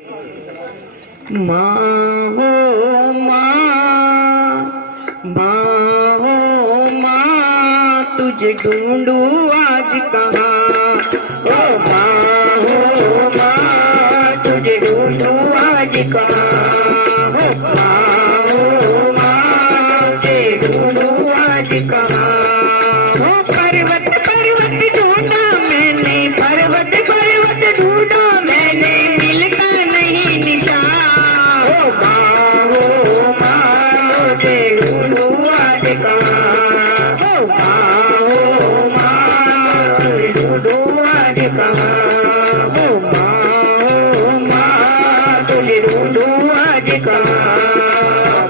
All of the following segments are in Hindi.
माँ हो माँ, माँ हो माँ, तुझे ढूंढूं आज कहाँ। ओ माँ हो माँ, तुझे ढूंढूं आज कहाँ। ओ माँ हो माँ, तुझे ढूंढूं आज कहाँ। ओ पर्वत पर्वत ढूंढा मैंने, पर्वत पर्वत ढूंढा मैंने, मिलता नहीं निशान। ओ माँ हो माँ, तुझे ढूंढूं आज कहाँ। ओ माँ हो माँ, तुझे ढूंढूं आज कहाँ। ओ माँ हो माँ, तुझे ढूंढूं आज कहाँ।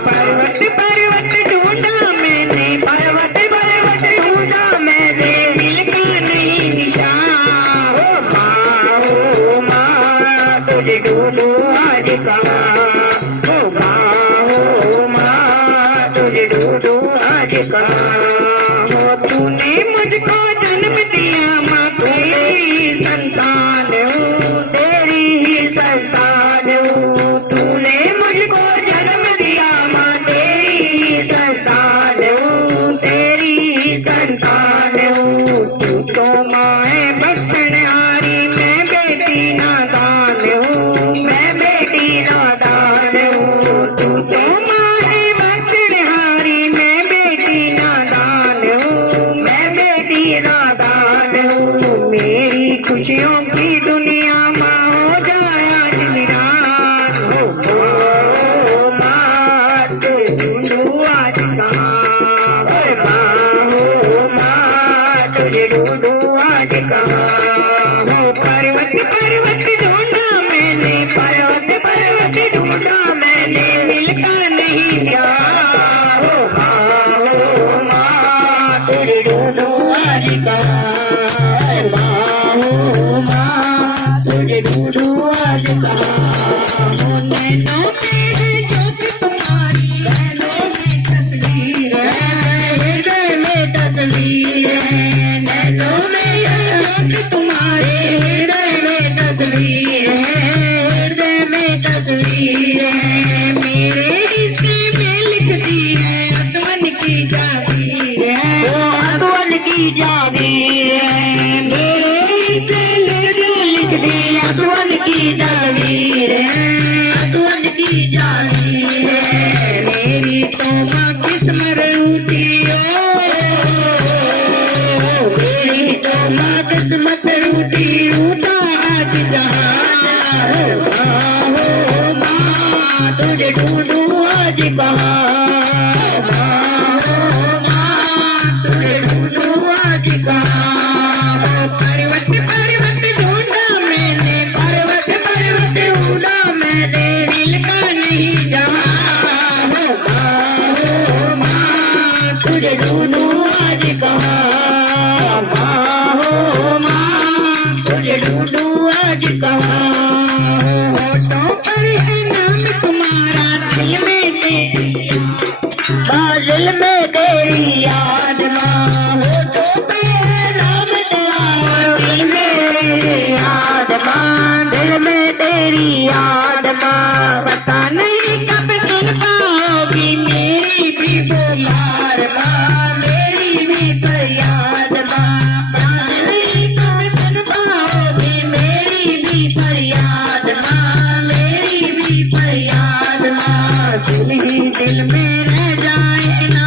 पर्वत पर्वत ढूंढा मैंने, पर्वत पर्वत ढूंढा मैंने, मिलता नहीं निशान। ओ माँ हो माँ, तुझे ढूंढूं आज कहाँ। ओ माँ हो माँ, तुझे ढूंढूं आज कहाँ। हो तूने मुझको जन्म दिया माँ, तेरी संतान हूँ, तेरी ही संतान हूँ। तूने मुझको जन्म दिया माँ, तेरी ही संतान हूँ, तेरी ही संतान हूँ। तू तो माँ है बख्शनहारी, मैं बेटी नादान हूँ, मैं बेटी नादान हूँ। तू तो माँ है बख्शनहारी, मैं बेटी नादान हूँ, मैं बेटी नादान हूँ। मेरी खुशियों की दुनिया माँ हो जाए आज वीरान। हो माँ, तुझे ढूंढूं आज कहाँ। हो माँ, तुझे ढूंढूं आज कहाँ। हो पर्वत पर्वत ढूंढा मैंने, पर्वत पर्वत ढूंढा मैंने, मिलता नहीं यहाँ। हो माँ, तुझे ढूंढूं आज कहाँ। हो माँ, तुझे ढूंढूं आज कहाँ। नैनों में है ज्योति तुम्हारी, नैनों में तस्वीर है, हृदय में तस्वीर है। नैनों में है ज्योति तुम्हारी, हृदय में तस्वीर है, हृदय में तस्वीर है। मेरे हिस्से में लिखती है अतवन की जागीर है, वो अतवन की जागीर है। मेरे हिस्से में लिखती है अतवन की जागीर है, अतवन की जागीर है। मेरी तो माँ किस्मत रूठी हो, मेरी तो माँ किस्मत रूठी, रूठा आज जहान। हो माँ, तुझे ढूंढूं आज कहाँ। हो माँ, तुझे ढूंढूं आज कहाँ। हो पर्वत पर्वत ढूंढा मैंने, पर्वत पर्वत ढूंढा मैंने, मिलता नहीं जहाँ। हो माँ, तुझे ढूंढूं आज कहाँ। हो माँ, तुझे ढूंढूं आज कहाँ। होठों पर है नाम तुम्हारा, दिल में तेरी दिल में तेरी याद माँ। होठों पे है नाम तुम्हारा, दिल में तेरी याद माँ, दिल में तेरी याद माँ। पता नहीं कब सुन पाओगी मेरी भी फरियाद माँ, मेरी भी फरियाद माँ। पता नहीं कब सुन पाओगी मेरी भी फरियाद माँ, मेरी भी फरियाद माँ। दिल ही दिल में रह जाए ना,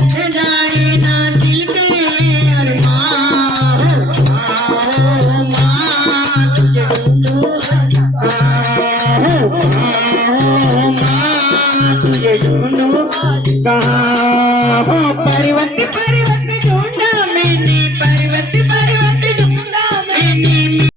रह जाए ना दिल के अरमान। हो माँ, तुझे ढूंढूं हो माँ, तुझे ढूंढूं कहाँ। हो पर्वत